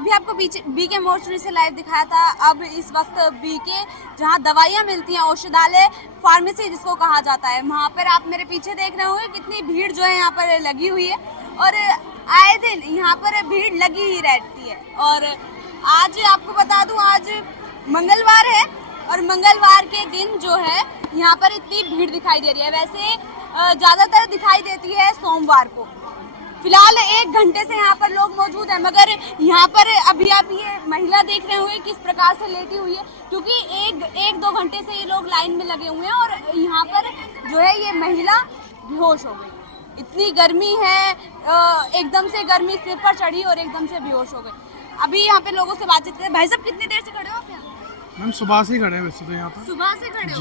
अभी आपको BK mortuary से लाइव दिखाया था। अब इस वक्त बीके जहां दवाइयां मिलती हैं, औषधालय फार्मेसी जिसको कहा जाता है, वहां पर आप मेरे पीछे देख रहे होंगे कितनी भीड़ जो है यहाँ पर लगी हुई है और आए दिन यहाँ पर भीड़ लगी ही रहती है। और आज आपको बता दूं, आज मंगलवार है और मंगलवार के दिन जो है यहाँ पर इतनी भीड़ दिखाई दे रही है। वैसे ज़्यादातर दिखाई देती है सोमवार को। फिलहाल 1 घंटे से यहाँ पर लोग मौजूद हैं, मगर यहाँ पर अभी आप ये महिला देख रहे होंगे किस प्रकार से लेटी हुई है, क्योंकि एक दो घंटे से ये लोग लाइन में लगे हुए हैं और यहाँ पर जो है ये महिला बेहोश हो गई। इतनी गर्मी है, एकदम से गर्मी सिर पर चढ़ी और एकदम से बेहोश हो गई। अभी यहाँ पे लोगों से बातचीत करें। भाई साहब, कितनी देर से खड़े हो आप यहाँ? मैम सुबह से ही खड़े हैं वैसे तो यहाँ पर। सुबह से खड़े हो?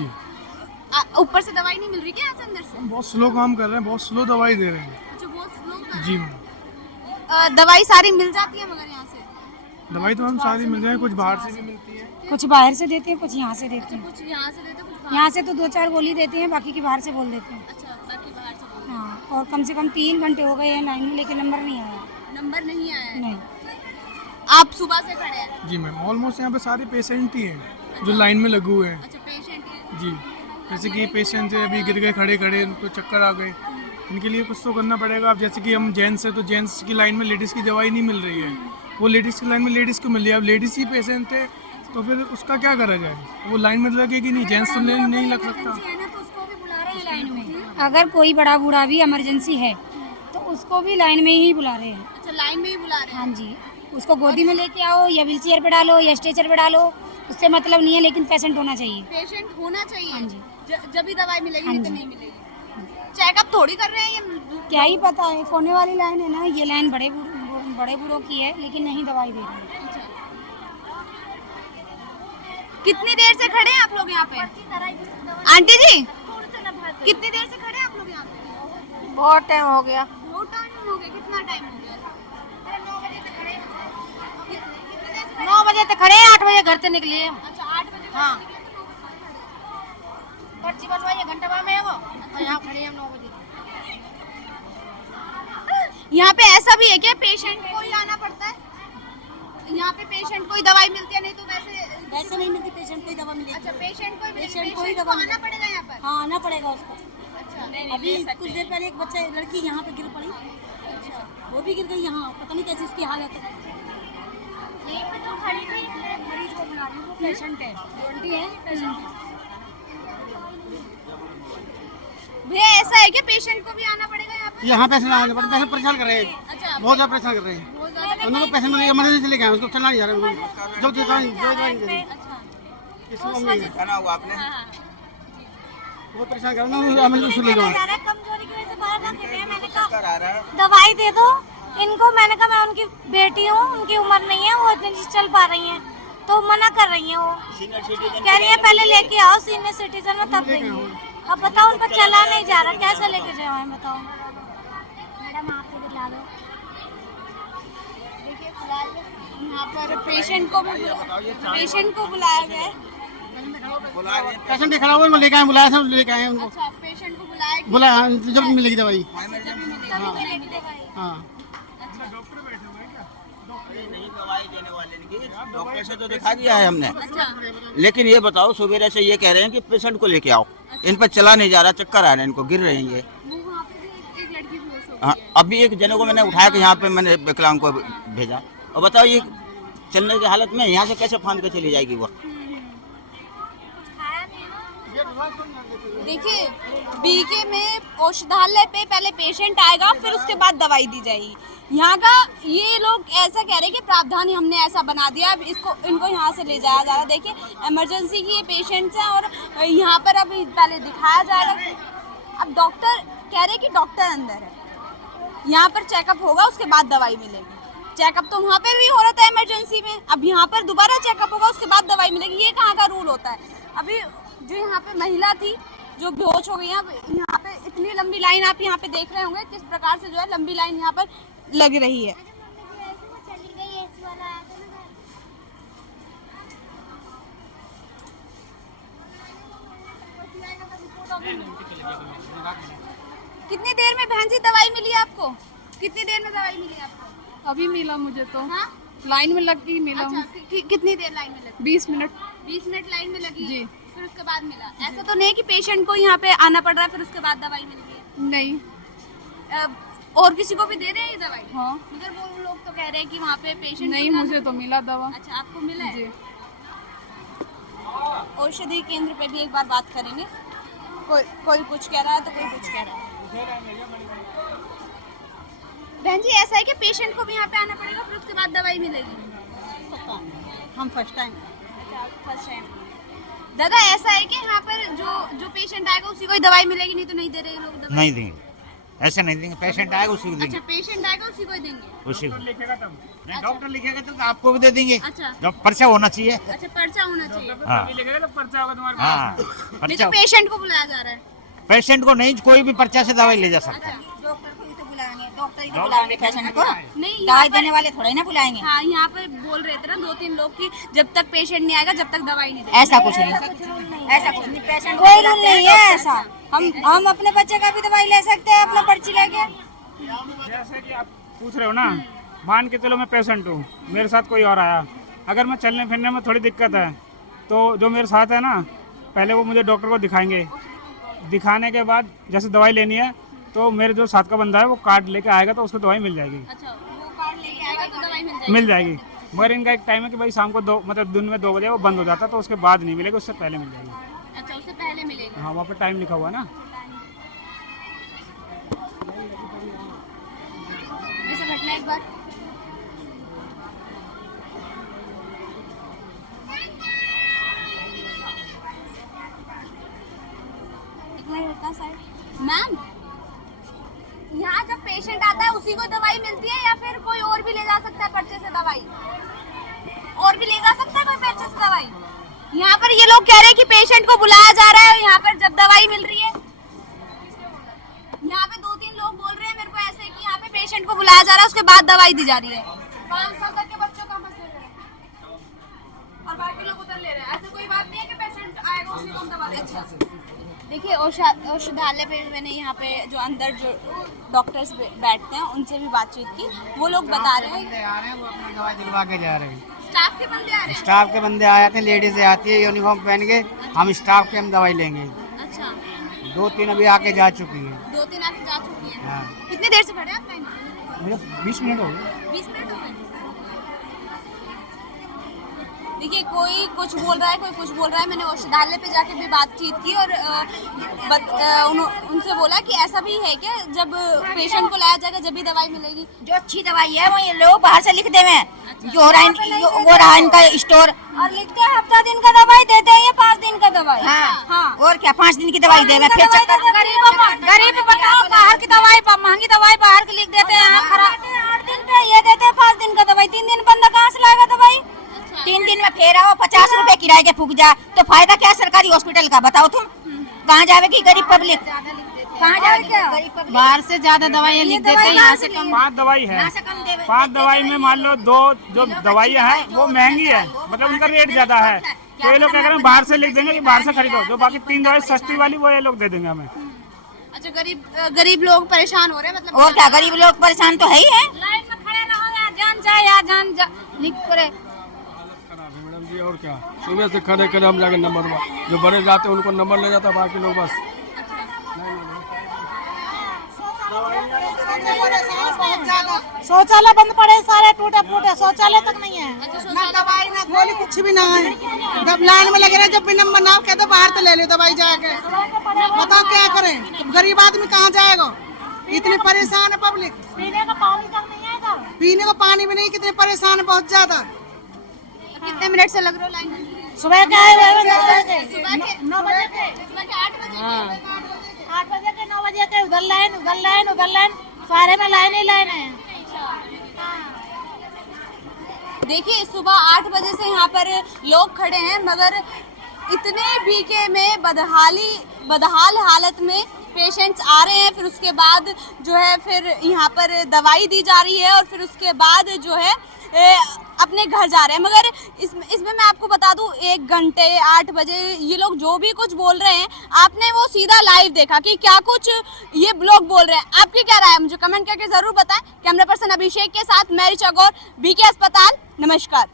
ऊपर से दवाई नहीं मिल रही क्या यहाँ से अंदर से? हम बहुत स्लो काम कर रहे हैं, बहुत स्लो दवाई दे रहे हैं। अच्छा, बहुत स्लो जी मैम। दवाई सारी मिल जाती है मगर यहाँ से? दवाई तो हम सारी मिल जाए, कुछ बाहर से भी मिलती है। कुछ बाहर से देते हैं, कुछ यहाँ से देते हैं। कुछ यहाँ से देते, कुछ यहाँ से तो 2-4 गोली देते हैं, बाकी की बाहर से बोल देते हैं। अच्छा, बाकी बाहर से बोल। हाँ, और कम से कम 3 घंटे हो गए हैं लाइन में, लेकिन नंबर नहीं आया। नंबर नहीं आया है? नहीं। आप सुबह से खड़े हैं? जी मैम, ऑलमोस्ट यहाँ पे सारे पेशेंट ही हैं जो लाइन में लगे हुए हैं। अच्छा, पेशेंट है? जी, जैसे कि पेशेंट है अभी गिर गए खड़े खड़े, उनको चक्कर आ गए, इनके लिए कुछ तो करना पड़ेगा। अब जैसे कि हम जेंट्स है तो जेंट्स की लाइन में लेडीज़ की दवाई नहीं मिल रही है, वो लेडीज़ की लाइन में लेडीज़ को मिल रही है। अब लेडीज़ ही पेशेंट है तो फिर उसका क्या करा जाए? वो लाइन में लगेगी नहीं, जेंट्स तो नहीं लग सकता। लाइन में अगर कोई बड़ा बूढ़ा भी इमरजेंसी है तो उसको भी लाइन में ही बुला रहे हैं। अच्छा, लाइन में ही बुला रहे हैं? हाँ जी, उसको गोदी में लेके आओ या व्हील चेयर पे डालो या स्ट्रेचर पे डालो, उससे मतलब नहीं है, लेकिन पेशेंट होना चाहिए। पेशेंट होना चाहिए? हाँ जी। जब भी दवाई मिलेगी, हाँ नहीं तो जी। नहीं मिलेगी। चेकअप थोड़ी कर रहे हैं ये? क्या ही पता है, कोने वाली लाइन है ना, ये लाइन बड़े बूढ़ों की है, लेकिन नहीं दवाई दे रहे हैं। अच्छा। कितनी देर से खड़े हैं आप लोग यहाँ पे? आंटी जी, कितनी देर से खड़े हैं आप लोग यहाँ पे? बहुत टाइम हो गया। बहुत टाइम हो गया? कितना टाइम हो गया? 9 बजे तक खड़े, 8 बजे घर से निकले। अच्छा, 8 बजे? हाँ, पर्ची बनवाइए घंटा में वो, और यहाँ खड़े हम 9 बजे। यहाँ पे ऐसा भी है क्या, पेशेंट को ही आना पड़ता है? यहाँ पे पेशेंट को ही दवाई मिलती है, नहीं तो वैसे नहीं मिलती, पेशेंट को ही दवा मिलेगी। अच्छा, पेशेंट को ही पेशेंट को ही पेशेंट को दवा आना पड़ेगा यहाँ पर? हाँ, आना पड़ेगा उसको। अच्छा, अभी कुछ देर पहले एक बच्चा लड़की यहाँ पे गिर पड़ी, वो भी गिर गई यहाँ, पता नहीं कैसी उसकी हालत है। मरीज को बुला रही हूँ, वो पेशेंट है, आंटी है, पेशेंट है। भैया, ऐसा है क्या, पेशेंट को भी आना पड़ेगा यहाँ पर? यहाँ पैसे आने पड़े, पैसे परेशान कर रहे हैं। अच्छा, बहुत ज़्यादा परेशान कर रहे हैं। बहुत ज्यादा। उनको पैसे मिले, इमरजेंसी लेके आए, उसको चलना नहीं जा रहा है। जो खाना हुआ आपने? बहुत परेशान कर रहे हैं, इमरजेंसी ले जाओ। कमजोरी की वजह से बाहर भाग गए, मैंने कहा चक्कर आ रहा है। दवाई दे दो इनको। मैंने कहा मैं उनकी बेटी हूँ, उनकी उम्र नहीं है, वो इतनी चल पा रही हैं, तो मना कर रही हैं। वो सीनियर सिटीजन कह रही है पहले लेके आओ सीनियर सिटीजन में, तब देंगे। अब बताओ, उन पर चला नहीं जा रहा, कैसे लेके जाए बताओ। मैडम आप भी दिला दो। देखिए, फिलहाल यहाँ पर पेशेंट को बुलाया गया है। पेशेंट खड़ा हुआ, उनको लेके आए, बुलाया था, लेके आए उनको। अच्छा, पेशेंट को बुलाया गया, बुलाया जब मिलेगी दवाई। हाँ, नहीं दवाई देने वाले की डॉक्टर से तो दिखा दिया है हमने। अच्छा, लेकिन ये बताओ, सुबह से ये कह रहे हैं कि पेशेंट को लेके आओ, इन पर चला नहीं जा रहा, चक्कर आ रहे हैं, इनको गिर रहे हैं ये। वो वहाँ पे भी एक लड़की बेहोश हो गई हाँ, है। अभी एक जने को मैंने उठाया कि यहाँ पे मैंने विकलांग को भेजा, और बताओ ये चलने की हालत में यहाँ से कैसे फांद के चली जाएगी वो? देखिए, बीके में औषधालय पे पहले पेशेंट आएगा, फिर उसके बाद दवाई दी जाएगी। यहाँ का ये लोग ऐसा कह रहे हैं कि प्रावधान हमने ऐसा बना दिया, अब इनको यहाँ से ले जाया जा रहा है। देखिए, इमरजेंसी की ये पेशेंट्स हैं और यहाँ पर अब पहले दिखाया जाएगा। अब डॉक्टर कह रहे हैं कि डॉक्टर अंदर है, यहाँ पर चेकअप होगा, उसके बाद दवाई मिलेगी। चेकअप तो वहाँ पर भी हो रहा था इमरजेंसी में, अब यहाँ पर दोबारा चेकअप होगा, उसके बाद दवाई मिलेगी। ये कहाँ का रूल होता है? अभी जो यहाँ पे महिला थी जो बेहोश हो गई है, अब यहाँ पे इतनी लंबी लाइन आप यहाँ पे देख रहे होंगे किस प्रकार से जो है लंबी लाइन यहाँ पर लग रही है। कितनी देर में बहन जी दवाई मिली आपको? कितनी देर में दवाई मिली आपको? अभी मिला मुझे तो। हाँ, लाइन में लग के मिला। अच्छा, कितनी देर लाइन में लगी? 20 मिनट। 20 मिनट लाइन में लगी जी। फिर उसके बाद मिला? ऐसा तो नहीं कि पेशेंट को यहाँ पे आना पड़ रहा है फिर उसके बाद दवाई मिल रही है? नहीं। और किसी को भी दे रहे हैं ये दवाई? हाँ। मगर वो लोग तो कह रहे हैं कि वहाँ पे पेशेंट नहीं, मुझे तो मिला दवा। अच्छा, आपको मिला है? जी। औषधि केंद्र पे भी एक बार बात करेंगे। कोई कुछ कह रहा है तो कोई कुछ कह रहा है। बहन जी, ऐसा है कि पेशेंट को भी यहाँ पे आना पड़ेगा फिर उसके बाद दवाई मिलेगी? हम फर्स्ट टाइम। First time. दादा, ऐसा है कि यहाँ पर जो पेशेंट आएगा उसी को ही दवाई मिलेगी, नहीं तो नहीं दे रहे ये लोग दवाई? नहीं देंगे, ऐसे नहीं देंगे। पेशेंट आएगा उसी को देंगे। अच्छा, पेशेंट आएगा उसी को ही देंगे? उसी को नहीं, डॉक्टर लिखेगा तो आपको भी दे देंगे। अच्छा। जब पर्चा होना चाहिए। अच्छा, पर्चा होना चाहिए। हाँ हाँ, नहीं पर्चा। तो पेशेंट को बुलाया जा रहा है? पेशेंट को नहीं, कोई भी पर्चा से दवाई ले जा सकता है। डॉक्टर को ही तो बुलाएंगे, डॉक्टर ही तो बुलाएंगे पेशेंट को। नहीं, दवाई देने वाले थोड़ा ही ना बुलाएंगे। हाँ, यहाँ पे बोल रहे थे ना 2-3 लोग कि जब तक पेशेंट नहीं आएगा जब तक दवाई नहीं देंगे। ऐसा कुछ नहीं, ऐसा कुछ नहीं। पेशेंट कोई रूल नहीं है ऐसा। हम अपने बच्चे का भी दवाई ले सकते हैं अपना पर्ची लेके। जैसे कि आप पूछ रहे हो ना, मान के चलो मैं पेशेंट हूँ, मेरे साथ कोई और आया, अगर मैं चलने फिरने में थोड़ी दिक्कत है तो जो मेरे साथ है ना, पहले वो मुझे डॉक्टर को दिखाएंगे। दिखाने के बाद जैसे दवाई लेनी है तो मेरे जो साथ का बंदा है वो कार्ड लेके आएगा तो उसको दवाई मिल जाएगी। अच्छा, वो कार्ड लेके आएगा तो दवाई मिल जाएगी? मिल जाएगी, मगर इनका एक टाइम है कि भाई शाम को 2 मतलब दिन में 2 बजे वो बंद हो जाता है, तो उसके बाद नहीं मिलेगी, उससे पहले मिल जाएगी। अच्छा, उससे पहले मिलेगी? हाँ, वहाँ पर टाइम लिखा हुआ है ना। वैसे घटना एक बार मैम, यहाँ जब पेशेंट आता है उसी को दवाई मिलती है या फिर कोई और भी ले जा सकता है पर्चे से दवाई? और भी ले जा सकता है कोई पर्चे से दवाई? यहाँ पर ये लोग कह रहे हैं कि पेशेंट को बुलाया जा रहा है और यहाँ पर जब दवाई मिल रही है। यहाँ पे 2-3 लोग बोल रहे हैं मेरे को ऐसे कि यहाँ पे पेशेंट को बुलाया जा रहा है उसके बाद दवाई दी जा रही है। 5 साल तक के बच्चों का मसले ले रहे हैं और बाकी लोग उधर ले रहे हैं। ऐसे कोई बात नहीं है कि पेशेंट आएगा उसी को हम दवा देंगे। अच्छा, देखिए औषधालय पे मैंने यहाँ पे जो अंदर जो डॉक्टर्स बैठते हैं उनसे भी बातचीत की। वो लोग बता रहे हैं आ रहे हैं, वो अपना दवाई दिलवा के जा रहे हैं। स्टाफ के बंदे आ रहे हैं? स्टाफ के बंदे आए थे, लेडीज आती है यूनिफॉर्म पहन के, हम स्टाफ के हम दवाई लेंगे। अच्छा, 2-3 अभी आके जा चुकी है। 2-3 आके जा चुकी है? हाँ। कितनी देर से खड़े हैं आप लाइन में? मुझे 20 मिनट हो गए। 20 मिनट हो गए। देखिए, कोई कुछ बोल रहा है, कोई कुछ बोल रहा है। मैंने औषधालय पे जाके भी बातचीत की और उनसे बोला कि ऐसा भी है कि जब पेशेंट को लाया जाएगा जब भी दवाई मिलेगी? जो अच्छी दवाई है वो ये लोग बाहर से लिख देवे। जो हो रहा है इनका स्टोर, और लिखते हैं हफ्ता दिन का दवाई देते हैं, ये 5 दिन का दवाई। हाँ, और क्या 5 दिन की दवाई देवे? फिर गरीब बताओ, बाहर की दवाई महंगी दवाई बाहर की लिख देते हैं। 8 दिन का ये देते हैं, 5 दिन का दवाई। 3 दिन बंदा कहाँ से लाएगा दवाई? 3 दिन में फेर आओ, 50 रुपए किराए के फूक जा, तो फायदा क्या सरकारी हॉस्पिटल का? बताओ तुम, कहाँ जाएगी गरीब पब्लिक? कहाँ जाएगी? बाहर से ज्यादा दवाइयाँ लिख देते हैं, यहाँ से कम। 5 दवाई है, 5 दवाई में मान लो 2 जो दवाइयाँ हैं वो महंगी है, मतलब उनका रेट ज्यादा है, तो ये लोग क्या करें बाहर से लिख देंगे कि बाहर से खरीदो। जो बाकी 3 दवाई सस्ती वाली वो ये लोग दे देंगे हमें। अच्छा, गरीब लोग परेशान हो रहे हैं मतलब? और क्या, गरीब लोग परेशान तो है ही है। लाइन में खड़े रहो या जान जाए या जान लिख करे। मैडम जी, और क्या, सुबह से खड़े खड़े हम जाके नंबर जो बड़े जाते हैं उनको नंबर ले जाता, बाकी लोग बस। शौचालय बंद पड़े, सारे टूटे फूटे, शौचालय तक नहीं है। ना दवाई ना गोली कुछ भी ना है। जब लाइन में लगे रहे, जब भी नंबर ना कहते बाहर तो ले लो दवाई जाके। बताओ क्या करें, गरीब आदमी कहाँ जाएगा? इतनी परेशान है पब्लिक। पीने का पानी तक नहीं है इधर। पीने को पानी भी नहीं, कितने परेशान है, बहुत ज्यादा। कितने मिनट से लग रहे हो लाइन में? सुबह के 9 बजे के। सुबह के 8 बजे? 8 बजे के 9 बजे के, उधर लाइन उधर लाइन उधर लाइन, सारे में लाइन ही लाइन है। देखिए, सुबह 8 बजे से यहाँ पर लोग खड़े हैं, मगर इतने भीखे में बदहाल हालत में पेशेंट्स आ रहे हैं। फिर उसके बाद जो है फिर यहाँ पर दवाई दी जा रही है और फिर उसके बाद जो है अपने घर जा रहे हैं। मगर इसमें मैं आपको बता दूं 1 घंटे 8 बजे ये लोग जो भी कुछ बोल रहे हैं आपने वो सीधा लाइव देखा कि क्या कुछ ये लोग बोल रहे हैं। आपकी क्या राय है मुझे कमेंट करके जरूर बताएं। कैमरा पर्सन अभिषेक के साथ मैरी चगोर, बीके अस्पताल। नमस्कार।